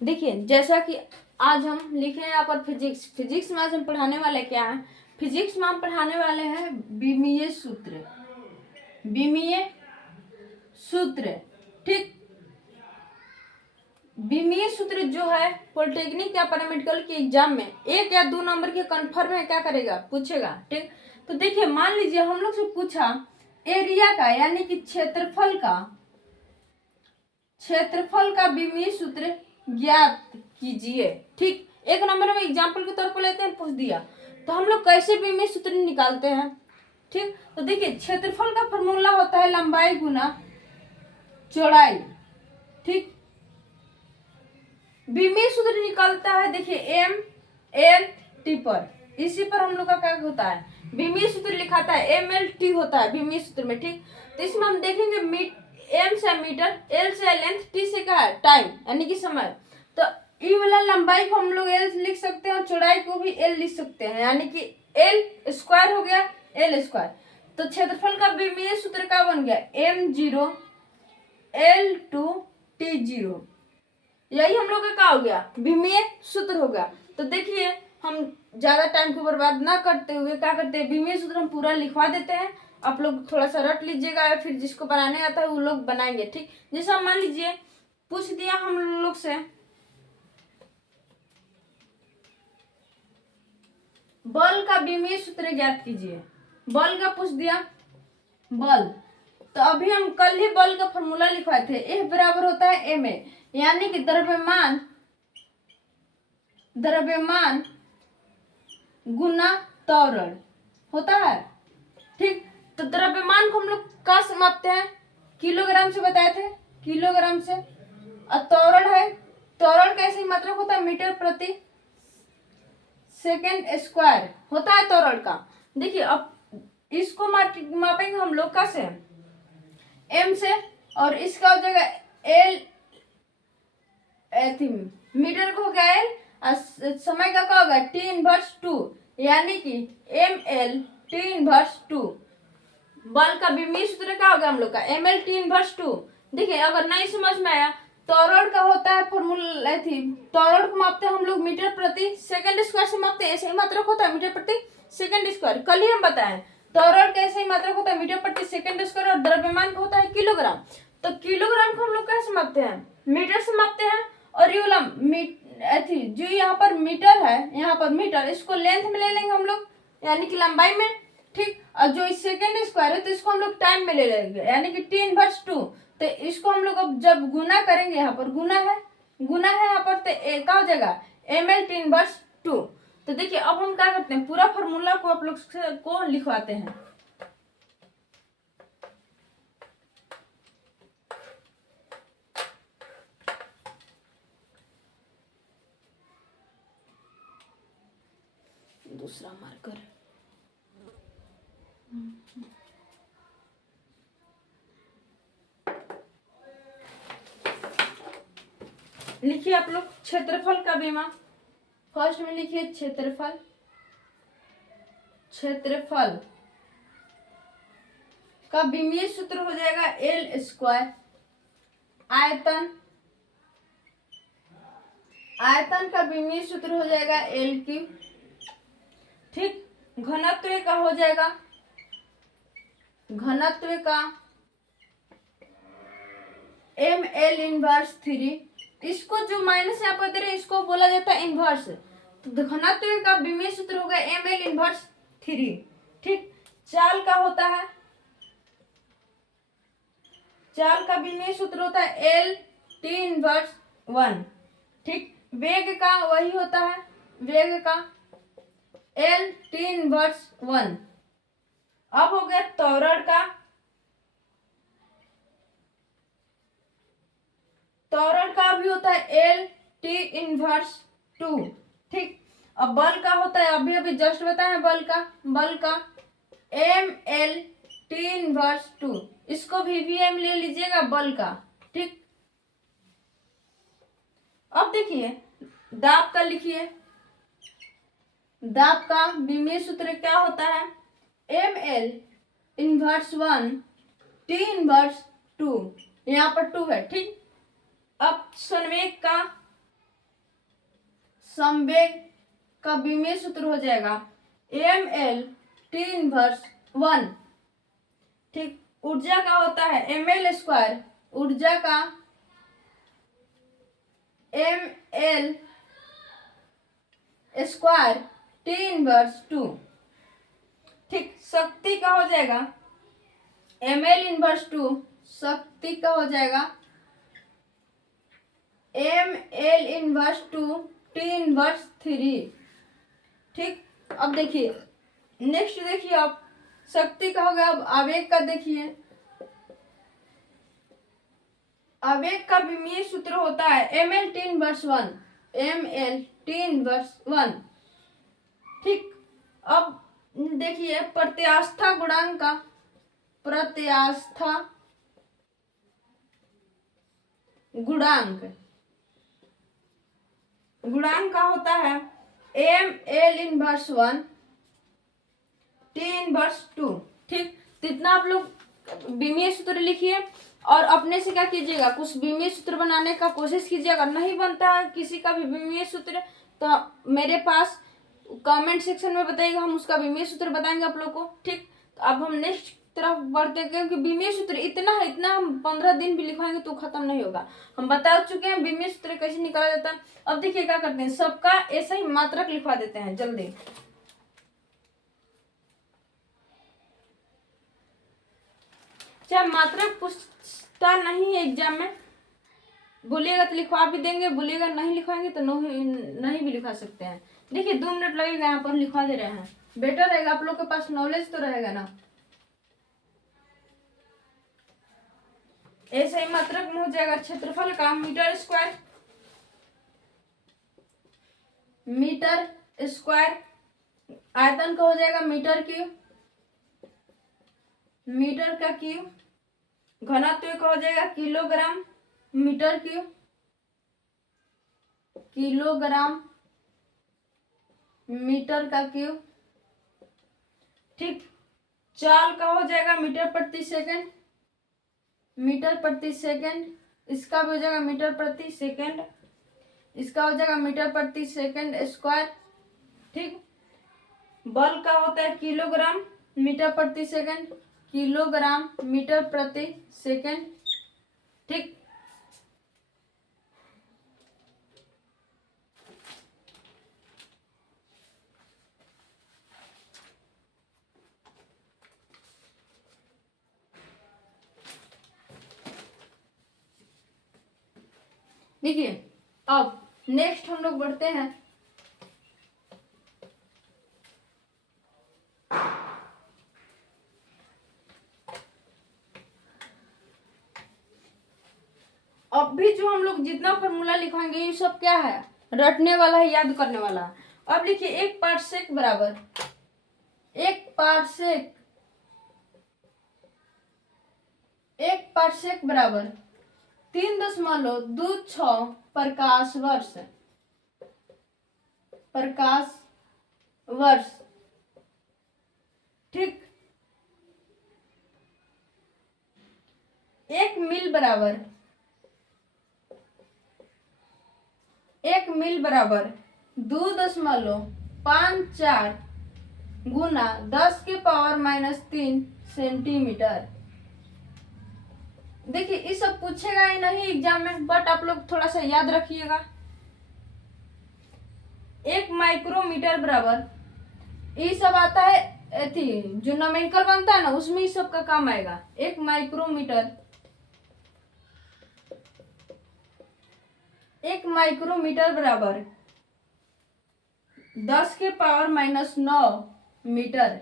देखिए जैसा कि आज हम लिखे हैं यहाँ पर फिजिक्स में आज हम पढ़ाने वाले क्या है, फिजिक्स में हम पढ़ाने वाले हैं विमीय सूत्र। विमीय सूत्र, ठीक। विमीय सूत्र जो है पॉलिटेक्निक या पैरामेडिकल के एग्जाम में 1 या 2 नंबर के कन्फर्म है क्या करेगा, पूछेगा, ठीक। तो देखिए मान लीजिए हम लोग से पूछा एरिया का यानी कि क्षेत्रफल का विमीय सूत्र ज्ञात कीजिए, ठीक। 1 नंबर में एग्जाम्पल के तौर पर लेते हैं, पूछ दिया तो हम लोग कैसे विमीय सूत्र निकालते हैं, ठीक। तो देखिए क्षेत्रफल का फॉर्मूला होता है लंबाई गुना चौड़ाई, ठीक। विमीय सूत्र निकालता है देखिए एम एल टी पर, इसी पर हम लोग का क्या होता है, विमीय सूत्र लिखाता है एम एल टी होता है विमीय सूत्र में, ठीक। तो इसमें हम देखेंगे एम से मीटर, एल से लेंथ, टी से क्या है टाइम यानी कि समय। तो ई वाला लंबाई को हम लोग एल लिख सकते हैं और चौड़ाई को भी एल लिख सकते हैं यानी कि एल स्क्वायर हो गया एल स्क्वायर। तो क्षेत्रफल का विमीय सूत्र क्या बन गया एम 0 एल 2 टी 0, यही हम लोग का क्या हो गया विमीय सूत्र हो गया। तो देखिए हम ज्यादा टाइम को बर्बाद ना करते हुए क्या करते हैं, विमीय सूत्र हम पूरा लिखवा देते हैं, आप लोग थोड़ा सा रट लीजिएगा या फिर जिसको बनाने आता है वो लोग बनाएंगे, ठीक। जैसा मान लीजिए पूछ दिया हम लोग से बल का विमीय सूत्र ज्ञात कीजिए, बल का पूछ दिया बल। तो अभी हम कल ही बल का फॉर्मूला लिखवाए थे, F बराबर होता है ma यानी कि द्रव्यमान गुना त्वरण होता है, ठीक। तो द्रव्यमान को हम लोग कहाँ से मापते हैं, किलोग्राम से बताए थे, किलोग्राम से। और त्वरण है, त्वरण का ऐसी मात्रक होता है मीटर प्रति सेकेंड स्क्वायर होता है त्वरण का। देखिए अब इसको मापेंगे हम लोग कैसे, एम से, और इसका हो जाएगा एल मीटर को हो गया एल, और समय का क्या होगा टी इनवर्स 2 यानी कि एम एल टी इनवर्स 2। बल का विमीय सूत्र क्या होगा हम लोग का एम एल टी इनवर्स 2। देखिए अगर नहीं समझ में आया, त्वरण का होता है फॉर्मूला थी, त्वरण को मापते हैं हम लोग मीटर प्रति सेकंड स्क्वायर से मापते हैं, ऐसे ही मात्रक होता है मीटर प्रति सेकंड स्क्वायर, कल ही हम बताएं। त्वरण कैसे ही मात्रक होता है मीटर प्रति सेकंड स्क्वायर, और द्रव्यमान का होता है किलोग्राम। तो किलोग्राम को हम लोग कैसे मापते हैं, मीटर से मापते हैं। और ये वाला जो यहाँ पर मीटर है, यहाँ पर मीटर, इसको लेंथ में ले लेंगे हम लोग यानी कि लंबाई में, ठीक। और जो सेकंड स्क्वायर है तो इसको हम लोग टाइम में ले लेंगे यानी कि टी इनवर्स 2। तो इसको हम लोग अब जब गुना करेंगे, यहाँ पर गुना है यहाँ पर, तो क्या हो जाएगा एम एल टी इनवर्स 2। तो देखिए अब हम क्या करते हैं, पूरा फॉर्मूला को आप लोग को लिखवाते हैं। दूसरा मार्कर लिखिए आप लोग क्षेत्रफल का बीमा, फर्स्ट में लिखिए क्षेत्रफल का विमीय सूत्र हो जाएगा एल स्क्वायर, आयतन का विमीय सूत्र हो जाएगा एल क्यूब, ठीक। घनत्व का हो जाएगा, घनत्व का एम एल इनवर्स 3, इसको जो माइनस यहाँ पर दे रहे हैं इसको बोला जाता है इनवर्स। तो घनत्व का विमीय सूत्र होगा एम एल इनवर्स 3, ठीक। चाल का होता है, चाल का विमीय सूत्र होता है एल टी इनवर्स 1, ठीक। वेग का वही होता है, वेग का एल टी इनवर्स 1। अब हो गया त्वरण का, त्वरण का भी होता है एल टी इनवर्स 2, ठीक। अब बल का होता है, अभी जस्ट बताया बल का एम एल टी इनवर्स 2, इसको भी वीएम ले लीजिएगा बल का, ठीक। अब देखिए दाब का लिखिए, दाब का विमीय सूत्र क्या होता है M L inverse 1 T inverse 2, यहाँ पर 2 है, ठीक। अब संवेग का संवेग का विमीय सूत्र हो जाएगा ml t इनवर्स 1। ठीक, ऊर्जा का होता है ml स्क्वायर, ऊर्जा का ml स्क्वायर t इनवर्स 2। ठीक, शक्ति का हो जाएगा ml इनवर्स 2, शक्ति का हो जाएगा ml इनवर्स 2 t इनवर्स 3। ठीक, अब देखिए नेक्स्ट, देखिए आप शक्ति का हो गया। अब आवेग का देखिए, आवेग का विमीय सूत्र होता है ml t inverse 1, ml t inverse 1। ठीक, अब देखिए प्रत्यास्था गुणांक का, प्रत्यास्था गुणांक, गुणांक का होता है ml इनवर्स 1 t इनवर्स 2। ठीक, तो इतना आप लोग विमीय सूत्र लिखिए और अपने से क्या कीजिएगा, कुछ विमीय सूत्र बनाने का कोशिश कीजिएगा। नहीं बनता है किसी का भी विमीय सूत्र तो मेरे पास कमेंट सेक्शन में बताइएगा, हम उसका विमीय सूत्र बताएंगे आप लोग को। ठीक, तो अब हम नेक्स्ट तरफ बढ़ते हैं, क्योंकि विमीय सूत्र इतना है, इतना हम 15 दिन भी लिखवाएंगे तो खत्म नहीं होगा। हम बता चुके हैं विमीय सूत्र कैसे निकाला जाता है। अब देखिए क्या करते हैं, सबका ऐसा ही मात्रक लिखवा देते हैं जल्दी। चाहे मात्रक पूछता नहीं है एग्जाम में, बोलिएगा तो लिखवा भी देंगे, बोलिएगा नहीं लिखवाएंगे तो नहीं भी लिखवा सकते हैं। देखिए 2 मिनट लगेगा, यहाँ पर लिखवा दे रहे हैं। बेटर रहेगा, आप लोग के पास नॉलेज तो रहेगा ना। ऐसे ही मात्रक में हो जाएगा क्षेत्रफल का मीटर स्क्वायर, मीटर स्क्वायर, आयतन का हो जाएगा मीटर क्यूब, मीटर का क्यूब, घनत्व का हो जाएगा kilogram metre cube, kilogram metre का क्यूब। ठीक, चाल का हो जाएगा मीटर प्रति सेकंड, मीटर प्रति सेकंड, इसका भी हो जाएगा मीटर प्रति सेकंड, इसका हो जाएगा मीटर प्रति सेकंड स्क्वायर। ठीक, बल का होता है किलोग्राम मीटर प्रति सेकंड, किलोग्राम मीटर प्रति सेकंड। ठीक, देखिए अब नेक्स्ट हम लोग बढ़ते हैं। अब भी जो हम लोग जितना फॉर्मूला लिखवाएंगे ये सब क्या है, रटने वाला है, याद करने वाला। अब लिखिए 1 पारसेक बराबर, 1 पारसेक, 1 पारसेक बराबर 3.26 प्रकाश वर्ष, प्रकाश वर्ष। ठीक, 1 मील बराबर, 1 मील बराबर 2.54 गुना 10⁻³ सेंटीमीटर। देखिए ये सब पूछेगा ही नहीं एग्जाम में, बट आप लोग थोड़ा सा याद रखिएगा। 1 माइक्रोमीटर बराबर, ये सब आता है जो नॉमेनकल बनता है ना उसमें इस सब का काम आएगा। 1 माइक्रोमीटर, 1 माइक्रोमीटर बराबर 10⁻⁹ मीटर।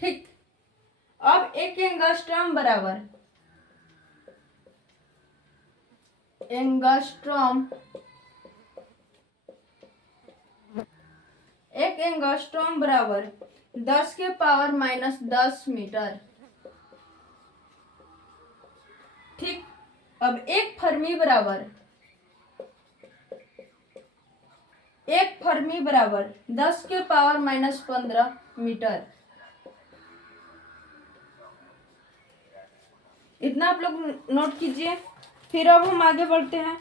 ठीक, अब 1 एंगस्ट्रॉम बराबर, एंगस्ट्रॉम, 1 एंगस्ट्रॉम बराबर 10⁻⁻10 मीटर। ठीक, अब 1 फर्मी बराबर, 1 फर्मी बराबर 10⁻⁻15 मीटर। इतना आप लोग नोट कीजिए। फिर अब हम आगे बढ़ते हैं।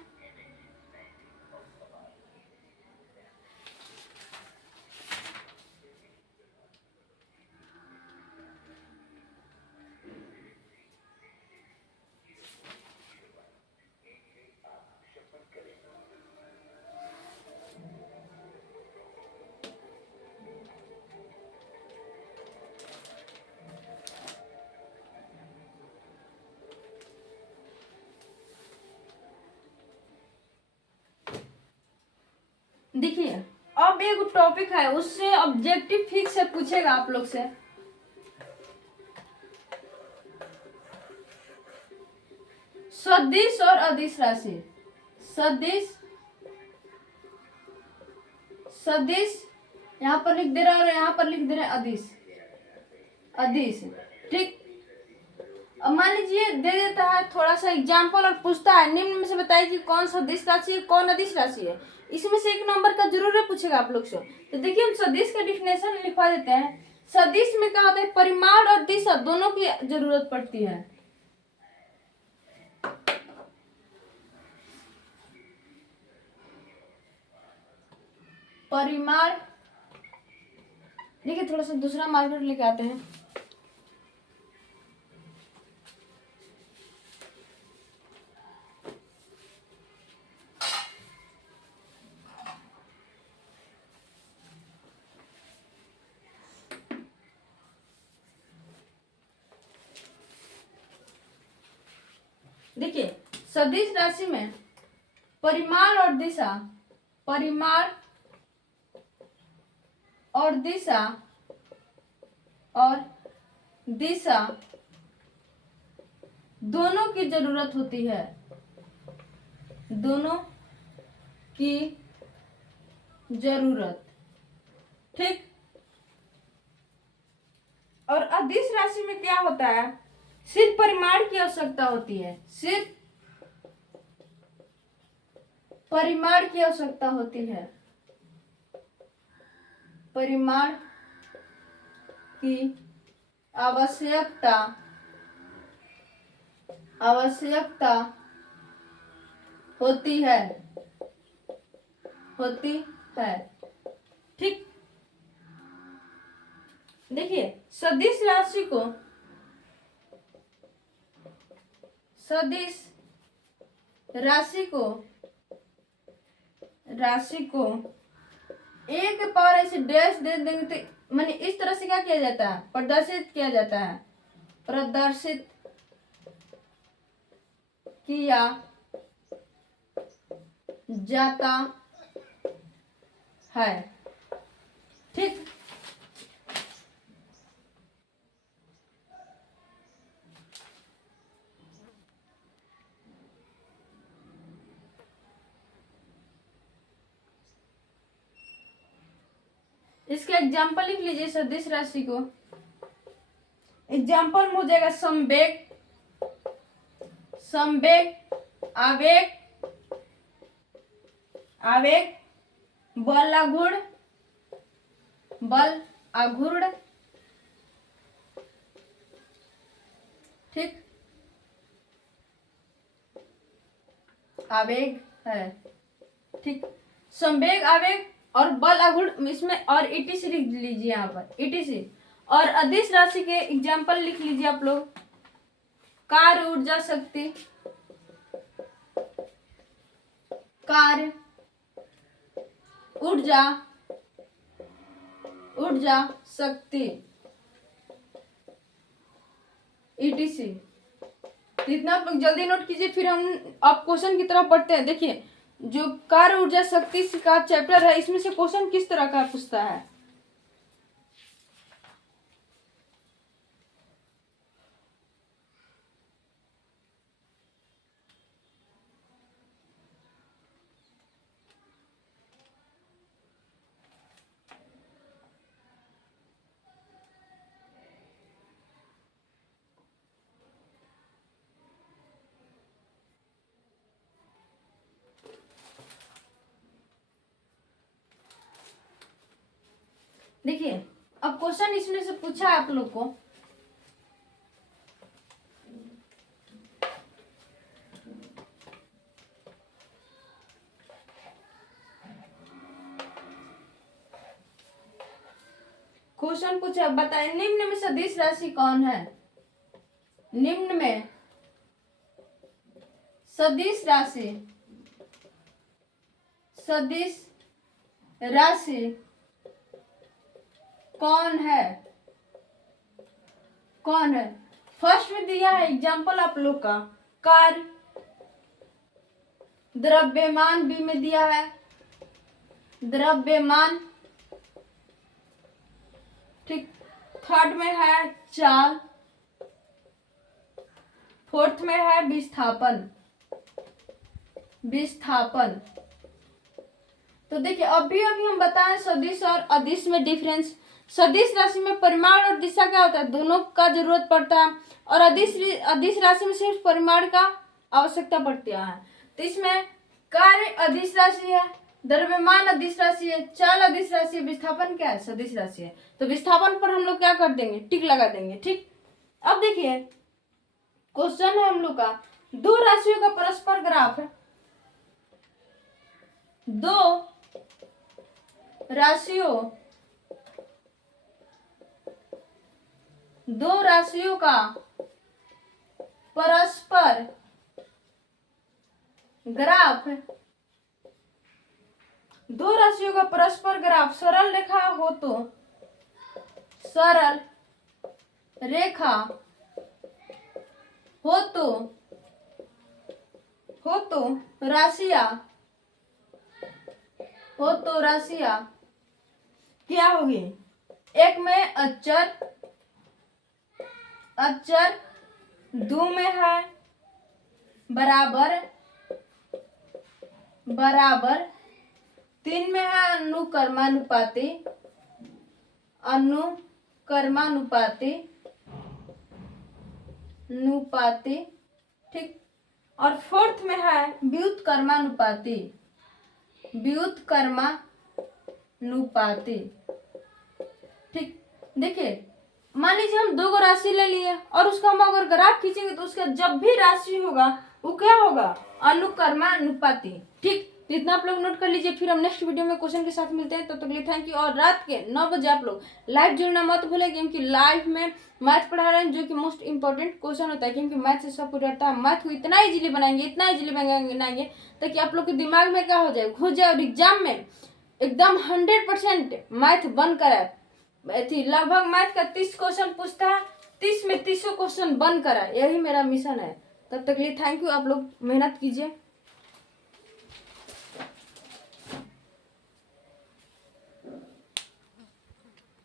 देखिए अब एक टॉपिक है, उससे ऑब्जेक्टिव फिक्स से पूछेगा आप लोग से। सदिश और अदिश राशि। सदिश, सदिश यहाँ पर लिख दे रहा है और यहाँ पर लिख दे रहे हैं अदिश, अदिश। ठीक, अब मान लीजिए दे देता है थोड़ा सा एग्जाम्पल और पूछता है निम्न में से बताइए कि कौन सदिश राशि है, कौन अदिश राशि है। इसमें से एक नंबर का जरूर है पूछेगा आप लोग से। तो देखिए हम सदिश का डिफिनेशन लिखवा देते हैं। सदिश में क्या होता है, परिमाण और दिशा दोनों की जरूरत पड़ती है। परिमाण, देखिए थोड़ा सा दूसरा मार्कर लेके आते हैं। देखिए सदिश राशि में परिमाण और दिशा, परिमाण और दिशा और दिशा दोनों की जरूरत होती है, दोनों की जरूरत। ठीक, और अदिश राशि में क्या होता है, सिर्फ परिमाण की आवश्यकता होती है, सिर्फ परिमाण की आवश्यकता होती है, परिमाण की आवश्यकता, आवश्यकता होती है, होती है। ठीक, देखिए सदिश राशि को, सदिश राशि को, राशि को एक पावर ऐसे डैश दे देंगे तो माने इस तरह से क्या किया जाता है, प्रदर्शित किया जाता है, प्रदर्शित किया जाता है। ठीक, इसका एग्जाम्पल लिख लीजिए सदिश राशि को। एग्जाम्पल में हो जाएगा संवेग, संवेग, आवेग, आवेग, बल आघूर्ण, बल आघूर्ण। ठीक, आवेग है। ठीक, संवेग, आवेग और बल आघूर्ण, इसमें और ईटीसी लिख लीजिए यहाँ पर, ईटीसी। और अदिश राशि के एग्जाम्पल लिख लीजिए आप लोग। कार्य ऊर्जा शक्ति, कार्य ऊर्जा, ऊर्जा शक्ति, ईटीसी। इतना आप लोग जल्दी नोट कीजिए, फिर हम अब क्वेश्चन की तरफ बढ़ते हैं। देखिए जो कार्य ऊर्जा शक्ति का चैप्टर है, इसमें से क्वेश्चन किस तरह का पूछता है। देखिए अब क्वेश्चन इसमें से पूछा है आप लोग को, क्वेश्चन पूछा बताए निम्न में सदिश राशि कौन है। निम्न में सदिश राशि, सदिश राशि कौन है, कौन है। फर्स्ट में दिया है एग्जाम्पल आप लोग का, कार्य, द्रव्यमान बी में दिया है, द्रव्यमान, ठीक। थर्ड में है चाल, फोर्थ में है विस्थापन, विस्थापन। तो देखिए अभी हम बताएं सदिश और अदिश में डिफरेंस। सदिश राशि में परिमाण और दिशा क्या होता है, दोनों का जरूरत पड़ता है, और अदिश राशि में सिर्फ परिमाण का आवश्यकता पड़ती है। तो इसमें कार्य अदिश राशि है, द्रव्यमान अदिश राशि है, चाल अदिश राशि है, विस्थापन क्या है, सदिश राशि है। तो विस्थापन पर हम लोग क्या कर देंगे, टिक लगा देंगे, ठीक। अब देखिए क्वेश्चन है हम लोग का, दो राशियों का परस्पर ग्राफ है, दो राशियों का परस्पर ग्राफ, दो राशियों का परस्पर ग्राफ सरल रेखा हो तो, सरल रेखा हो तो राशियां क्या होगी, एक में अचर, दो में है बराबर, तीन में है अनुकर्मानुपाती, ठीक। और फोर्थ में है व्युत्क्रमानुपाती, ठीक। देखिए मान लीजिए हम दो राशि ले लिए और उसका हम अगर ग्राफ खींचेंगे तो उसका जब भी राशि होगा वो क्या होगा, अनुकर्मानुपाती, ठीक। तो इतना आप लोग नोट कर लीजिए, फिर हम नेक्स्ट वीडियो में क्वेश्चन के साथ मिलते हैं। तब तक के लिए थैंक यू। और रात के 9 बजे आप लोग लाइव जुड़ना मत भूलें, क्योंकि लाइव में मैथ पढ़ा रहे हैं जो कि मोस्ट इंपॉर्टेंट क्वेश्चन होता है, क्योंकि मैथ से सब कुछ रहता है। मैथ को इतना इजीली बनाएंगे ताकि आप लोग के दिमाग में क्या हो जाए, घुस जाए, और एग्जाम में एकदम 100% मैथ बन कर आए। लगभग मैथ का 30 क्वेश्चन पूछता है, 30 में 30 क्वेश्चन बन कर आए, यही मेरा मिशन है। तब तक के लिए थैंक यू, आप लोग मेहनत कीजिए।